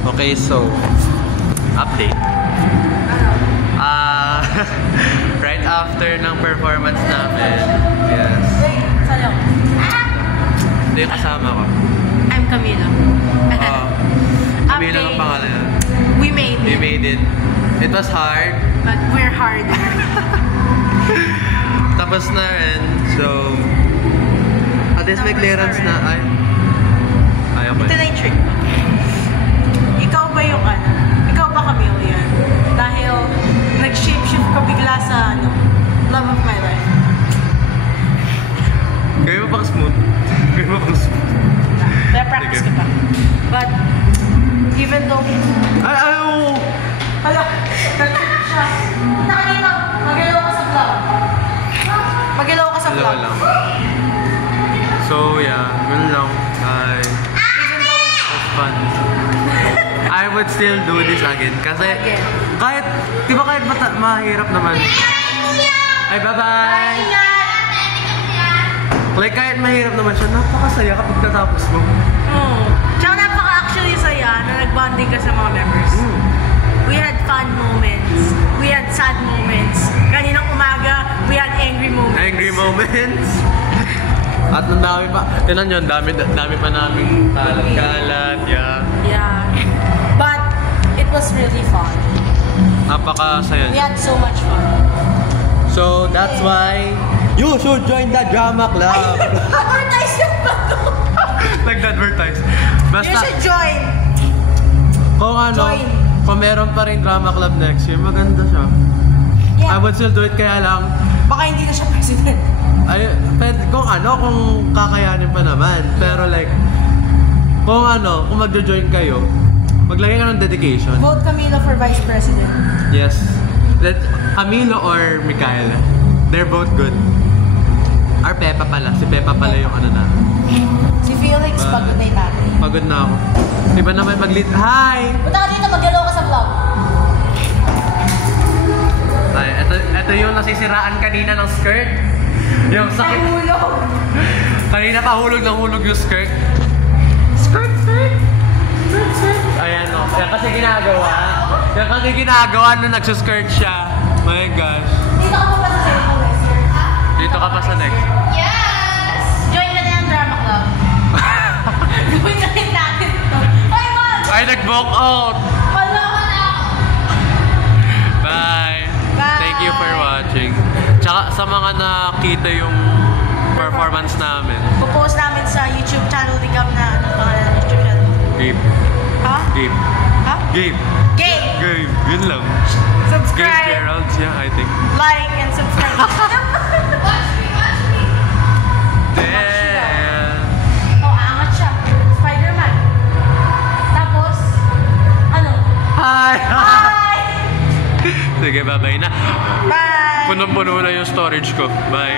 Okay, so update. Right after ng performance namin. Yes. Wait, sayo. Ito yung kasama ko. I'm Camila. Camila ang pangalan yun. We made it. We made it. It was hard. But we're harder. Tapos na rin. So, at least may clearance na. Ay. Ayaw ko. Ito na yung trick ko. Ikaw ba yung ano? Ikaw ba Camila yan? Dahil nag-shape-shift ka bigla sa ano, love of my life. Gawin mo pang smooth. Gawin mo pang smooth. Kaya practice ka pa. But, even though... Ay, ayaw! Hala, nag-trip siya. Nakalito, mag-ilaw ka sa vlog. Mag-ilaw ka sa vlog. Lang. So, yeah. Yun lang. It was fun. I would still do this again. Kasi, kahit, di ba kahit mahirap naman. Ay, bye-bye! Like, kahit mahirap naman siya, napakasaya kapag natapos mo. Tsaka napaka-actually saya na nag-bonding ka sa mga members. We had fun moments. We had sad moments. Kaninang umaga, we had angry moments. Angry moments. At nang dami pa. Tinan yun, dami pa namin kalat-kalat. Yeah. Yeah. But, it was really fun. Napakasaya. We had so much fun. So, that's why you should join the drama club. Advertise yun ba ito? Nag-advertise. Basta, You should join. kung ano, Join. kung meron pa rin drama club next year, maganda siya. Yeah. I would still do it, kaya lang, Baka hindi na siya president. ay, kung kakayanin pa naman. Pero like, kung magjo-join kayo, maglagay ka ng dedication. Vote Camila for vice president. Yes. Camilo or Micaela. They're both good. Or Pepa pala. Si Pepa pala yung na. Si Felix, pagod na natin. Pagod na ako. Diba naman mag-lead? Hi! Punta ka dito, mag-hello ka sa vlog. Ay, ito yung nasisiraan kanina ng skirt. Yung sakit. Nahulog! Kanina pa hulog yung skirt. Skirt. Ayan o. Yan kasi ginagawa nung nagsuskirt siya. My gosh. Dito ka pa sa cellphone, sir. Dito ka pa sa next. Yes! Join ka na ng drama club. Join na rin natin ito. Ay, man! Ay, nag-walk out. Wala ka na! Bye. Bye. Thank you for watching. Tsaka sa mga nakita yung performance namin. Pupost namin sa YouTube channel ni Gab na pangalan ng YouTube channel. Game. Ha? Game. Ha? Game. Game! Game. Yun lang. Game Subscribe! Gerald's, yeah, I think. Like and subscribe. Watch me! Damn. Oh, aangat siya. Spider-Man. Tapos, ano? Hi! Bye! Sige, bye-bye na. Bye! Punong-puno na yung storage ko. Bye.